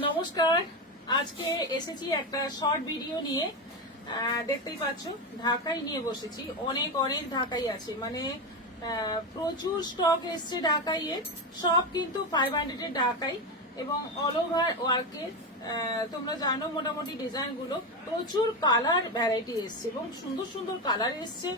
নমস্কার। আজকে এসেছি একটা শর্ট ভিডিও নিয়ে। দেখতেই পাচ্ছ ঢাকাই নিয়ে বসেছি। অনেক অনেক ঢাকাই আছে, মানে প্রচুর স্টক এসছে ঢাকাইয়ের। সব কিন্তু 500 এর ঢাকাই এবং অল ওভার ওয়ার্কের। তোমরা জানো মোটামুটি ডিজাইনগুলো, প্রচুর কালার ভ্যারাইটি এসছে এবং সুন্দর সুন্দর কালার এসছে।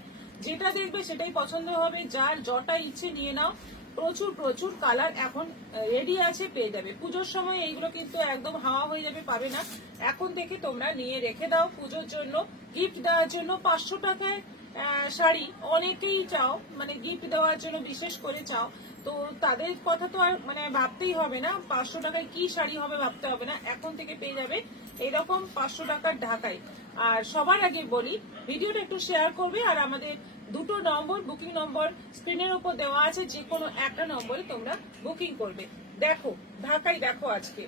যেটা দেখবে সেটাই পছন্দ হবে, যার যটা ইচ্ছে নিয়ে নাও। প্রচুর প্রচুর কালার এখন রেডি আছে, পেয়ে যাবে। পুজোর সময় এইগুলো কিন্তু একদম হাওয়া হয়ে যাবে, পাবে না। এখন থেকে তোমরা নিয়ে রেখে দাও পুজোর জন্য, গিফট দেওয়ার জন্য। 500 টাকায় শাড়ি অনেকেই চাও, মানে গিফট দেওয়ার জন্য বিশেষ করে চাও, তো তাদের কথা তো আর মানে ভাবতেই হবে না। 500 টাকায় কি শাড়ি হবে ভাবতে হবে না, এখন থেকে পেয়ে যাবে এরকম 500 টাকার ঢাকাই। আর সবার আগে বলি, ভিডিওটা একটু শেয়ার করবে, আর আমাদের দুটো নম্বর, বুকিং নম্বর স্ক্রিনের উপর দেওয়া আছে, যে কোনো একটা নম্বরে তোমরা বুকিং করবে। দেখো ঢাকাই, দেখো আজকে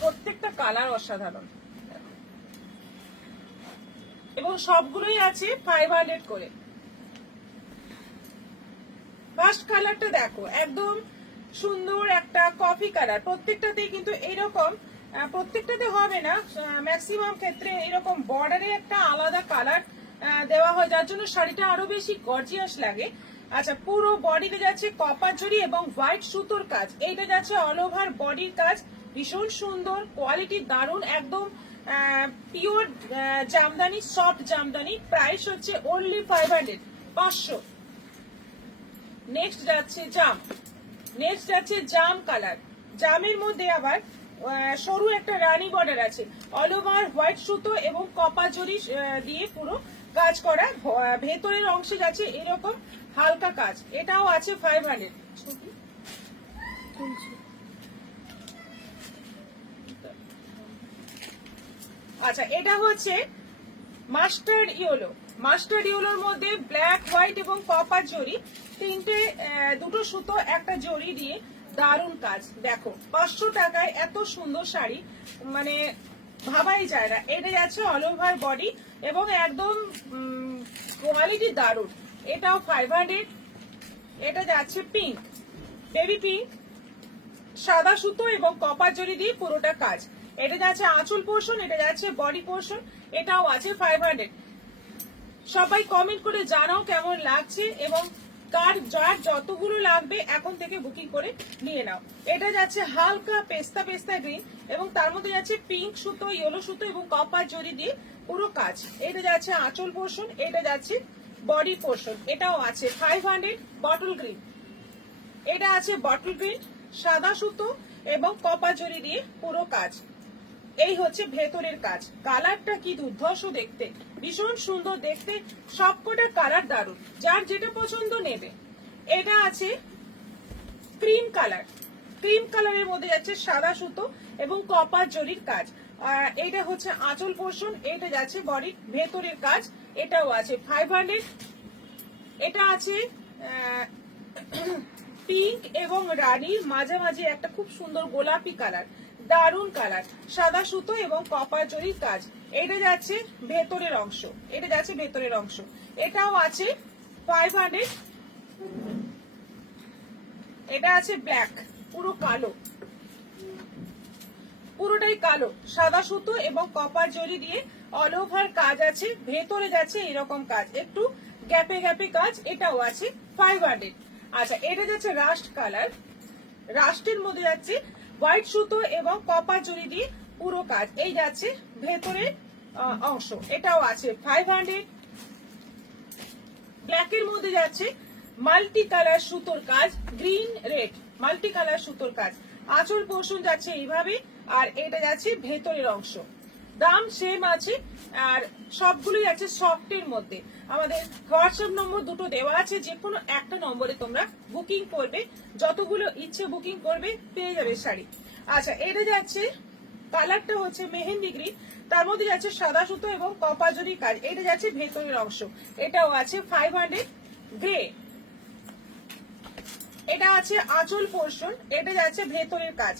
প্রত্যেকটা কালার অসাধারণ এবং সবগুলোই আছে 500 করে। ফার্স্ট কালারটা দেখো, একদম সুন্দর একটা কফি কালার। প্রত্যেকটাতেই কিন্তু এইরকম, প্রত্যেকটাতে হবে না, ম্যাক্সিমাম ক্ষেত্রে এরকম বর্ডারে একটা আলাদা কালার দেওয়া হয়, যার জন্য শাড়িটা আরো বেশি গর্জিয়াস লাগে। আচ্ছা, পুরো বডিতে যাচ্ছে কপার জরি এবং হোয়াইট সুতোর কাজ। এইটা যাচ্ছে অল ওভার বডির কাজ, ভীষণ সুন্দর কোয়ালিটি, দারুণ, একদম pure Jamdani, soft Jamdani. Price হচ্ছে অনলি 500, 500। নেক্সট যাচ্ছে জাম, নেক্সট যাচ্ছে জাম কালার। জামের মধ্যে আবার সরু একটা রানী বর্ডার আছে, অল ওভার হোয়াইট সুতো এবং কপার জরি দিয়ে পুরো কাজ করা। ভেতরের অংশে যাচ্ছে এরকম হালকা কাজ, এটাও আছে 500। আচ্ছা, এটা হচ্ছে মাস্টার্ড ইয়েলো। মাস্টার্ড ইয়েলোর মধ্যে ব্ল্যাক, হোয়াইট এবং কপার জরি, তিনটে, দুটো সুতো একটা জরি দিয়ে দারুণ কাজ। দেখো 500 টাকায় এত সুন্দর শাড়ি মানে ভাবাই যায় না। এটা যাচ্ছে অল ওভার বডি এবং একদম কোয়ালিটি দারুণ, এটাও 500। এটা যাচ্ছে পিঙ্ক, বেবি পিঙ্ক, সাদা সুতো এবং কপার জরি দিয়ে পুরোটা কাজ। এটা যাচ্ছে আঁচল পোর্শন, এটা যাচ্ছে বডি পোর্শন, এটাও আছে 500। সবাই কমেন্ট করে জানাও কেমন লাগছে এবং কার যার যতগুলো লাগবে এখন থেকে বুকিং করে নিয়ে নাও। এটা যাচ্ছে হালকা পেস্তা পেস্তা গ্রিন এবং তার মধ্যে যাচ্ছে পিঙ্ক সুতো, ইয়েলো সুতো এবং কপার জরি দিয়ে পুরো কাজ। এটা যাচ্ছে আঁচল পোর্শন, এটা যাচ্ছে বডি পোর্শন, এটাও আছে 500। বটল গ্রিন, এটা আছে বটল গ্রিন, সাদা সুতো এবং কপার জরি দিয়ে পুরো কাজ। এই হচ্ছে ভেতরের কাজ। কালারটা কি দুর্ধর্ষ দেখতে, ভীষণ সুন্দর দেখতে, সবকটা কালার দারুণ, যার যেটা পছন্দ নেবে। এটা আছে ক্রিম কালার, ক্রিম কালারের মধ্যে যাচ্ছে সাদা সুতো এবং কপার জরির কাজ। আর এটা হচ্ছে আঁচল পোর্শন, এটা যাচ্ছে বডির ভেতরের কাজ, এটাও আছে 500। এটা আছে পিঙ্ক এবং রানীর মাঝামাঝি একটা খুব সুন্দর গোলাপি কালার, দারুণ কালার, সাদা সুতো এবং কপার জরির কাজ। এটা যাচ্ছে ভেতরের অংশ, এটা যাচ্ছে ভেতরের অংশ, এটাও আছে 500। এটা আছে ব্ল্যাক, পুরো কালো, পুরোটাই কালো, সাদা সুতো এবং কপার জরি দিয়ে অল ওভার কাজ আছে। ভেতরে যাচ্ছে এরকম কাজ, একটু গ্যাপে গ্যাপে কাজ, এটাও আছে 500। আচ্ছা, এটা যাচ্ছে রাস্ট কালার, রাস্টের মধ্যে যাচ্ছে হোয়াইট সুতো এবং কপার জরি দিয়ে পুরো কাজ। এই যাচ্ছে ভেতরের অংশ, এটাও আছে 500। ব্ল্যাকের মধ্যে যাচ্ছে মাল্টি কালার সুতোর কাজ, গ্রিন রেড মাল্টি কালার সুতোর কাজ। আঁচল পোর্শন যাচ্ছে এইভাবে, আর এটা যাচ্ছে ভেতরের অংশ। দাম সেম আছে, আর সবগুলোই আছে সফটের মধ্যে। আমাদের হোয়াটসঅ্যাপ নম্বর দুটো দেওয়া আছে, যে কোনো একটা নম্বরে তোমরা বুকিং করবে, যতগুলো ইচ্ছে বুকিং করবে, পেয়ে যাবে শাড়ি। আচ্ছা, এটা যাচ্ছে কালারটা হচ্ছে মেহেন্দি গ্রিন, তার মধ্যে যাচ্ছে সাদা সুতো এবং কপার জরি কাজ, এটা যাচ্ছে ভেতরের অংশ, এটাও আছে 500। গ্রে, এটা আছে আঁচল পোর্শন, এটা যাচ্ছে ভেতরের কাজ,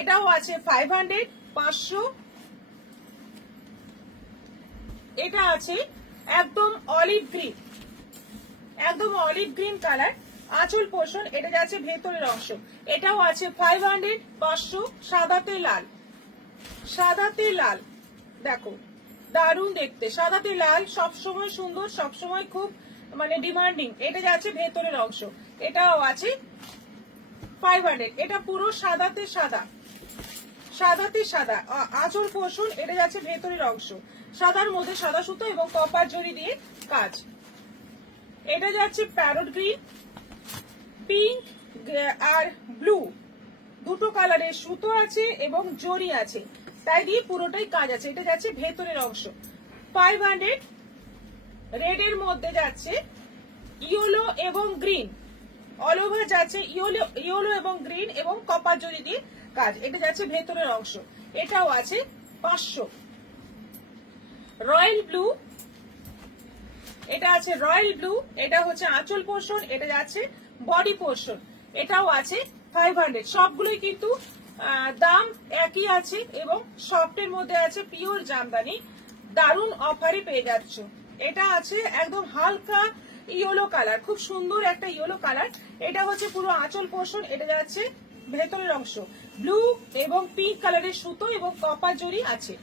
এটাও আছে 500, 500। এটা আছে একদম অলিভ গ্রিন, একদম অলিভ গ্রিন কালার। আঁচল পোর্শন, এটা যাচ্ছে ভেতরের অংশ। এটাও আছে 500, 500, সাদাতে লাল, সাদাতে লাল। দেখো দারুণ দেখতে, সাদাতে লাল সবসময় সুন্দর, সবসময় খুব মানে ডিমান্ডিং। এটা যাচ্ছে ভেতরের অংশ, এটাও আছে 500। এটা পুরো সাদাতে সাদা, সাদাতে সাদা আঁচল পোর্শন। এটা যাচ্ছে ভেতরের অংশ, সাদার মধ্যে সাদা সুতো এবং কপার জরি দিয়ে কাজ। এটা যাচ্ছে প্যারট গ্রিন, পিঙ্ক আর ব্লু, দুটো কালারের সুতো আছে এবং জরি আছে, তাই দিয়ে পুরোটাই কাজ আছে। এটা যাচ্ছে ভেতরের অংশ 500। রেড এর মধ্যে যাচ্ছে ইয়েলো এবং গ্রিন, অল ওভার যাচ্ছে ইয়েলো, ইয়েলো এবং গ্রিন এবং কপার জরি দিয়ে কাজ। এটা যাচ্ছে ভেতরের অংশ, এটাও আছে 500। রয়্যাল ব্লু, এটা আছে রয়্যাল ব্লু, এটা হচ্ছে আঁচল পোর্শন, এটা যাচ্ছে বডি পোর্শন, এটাও আছে 500। সবগুলোই কিন্তু দাম একই আছে এবং সফটের মধ্যে আছে পিওর জামদানি। দারুণ অফারে পেয়ে যাচ্ছ। এটা আছে একদম হালকা ইয়েলো কালার, খুব সুন্দর একটা ইয়েলো কালার। এটা হচ্ছে পুরো আঁচল পোর্শন, এটা যাচ্ছে ভেতরের অংশ। ব্লু এবং পিঙ্ক কালারের সুতো এবং কপার জরি আছে।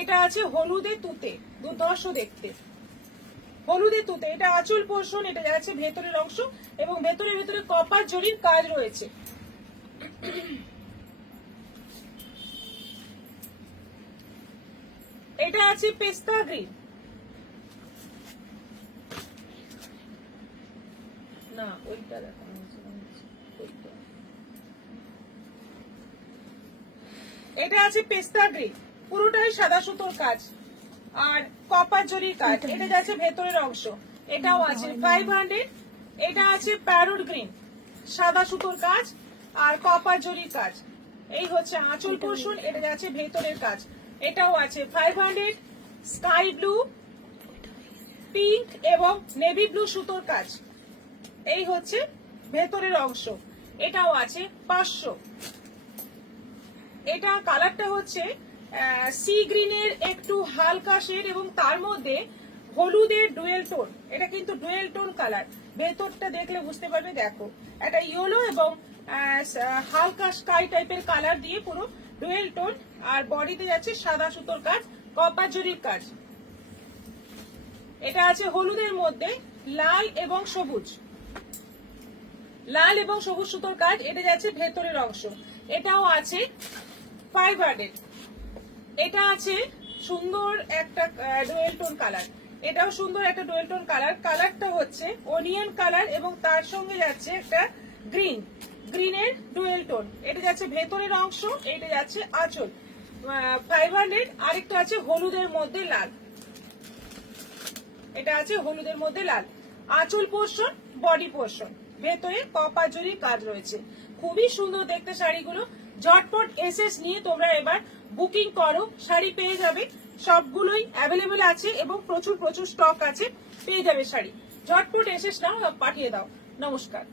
এটা আছে হলুদে তুতে, দুর্ধর্ষ দেখতে, হলুদে তুতে। এটা আঁচল পোর্শন, এটা যাচ্ছে ভেতরের অংশ এবং ভেতরে ভেতরে কপার জরির কাজ রয়েছে। এটা আছে পেস্তা গ্রিন, না ওইটা দেখানো হয়েছে, ওইটা। এটা আছে পেস্তা গ্রিন, পুরোটাই সাদা সুতোর কাজ আর কপার জরির কাজ। এটা যাচ্ছে ভেতরের অংশ, এটাও আছে 500। এটা আছে প্যারট গ্রিন, সাদা সুতোর কাজ আর কপার জরির কাজ। এই হচ্ছে আঁচল পোর্শন, এটা যাচ্ছে ভেতরের কাজ, এটাও আছে 500। স্কাই ব্লু, পিঙ্ক এবং নেভি ব্লু সুতোর কাজ। এই হচ্ছে ভেতরের অংশ, এটাও আছে 500। এটা কালারটা হচ্ছে সি গ্রিনের একটু হালকা শেড এবং তার মধ্যে হলুদের ডুয়েল টোন। এটা কিন্তু ডুয়েল টোন কালার, ভেতরটা দেখলে বুঝতে পারবে। দেখো এটা ইয়েলো এবং হালকা স্কাই টাইপের কালার দিয়ে পুরো ডুয়েল টোন, আর বডিতে যাচ্ছে সাদা সুতোর কাজ, কপার জরির কাজ। এটা আছে হলুদের মধ্যে লাল এবং সবুজ, লাল এবং সবুজ সুতোর কাজ। এটা যাচ্ছে ভেতরের অংশ, এটাও আছে 500। এটা আছে সুন্দর একটা ডুয়েল টোন কালার, এটাও সুন্দর একটা ডুয়েল টোন কালার। কালারটা হচ্ছে অনিয়ন কালার এবং তার সঙ্গে যাচ্ছে একটা গ্রিন, গ্রিনের ডুয়েল টোন। এটা যাচ্ছে ভেতরের অংশ, এটা যাচ্ছে আঁচল 500। আরেকটা আছে হলুদের মধ্যে লাল, এটা আছে হলুদের মধ্যে লাল। আঁচল পোর্শন, বডি পোর্শন, ভেতরে কপার জরির কাজ রয়েছে। খুবই সুন্দর দেখতে শাড়িগুলো। ঝটপট এসএস নিয়ে তোমরা এবার বুকিং করো, শাড়ি পেয়ে যাবে। সবগুলোই অ্যাভেলেবেল আছে এবং প্রচুর প্রচুর স্টক আছে, পেয়ে যাবে শাড়ি। ঝটপট এসএস নাও, পাঠিয়ে দাও। নমস্কার।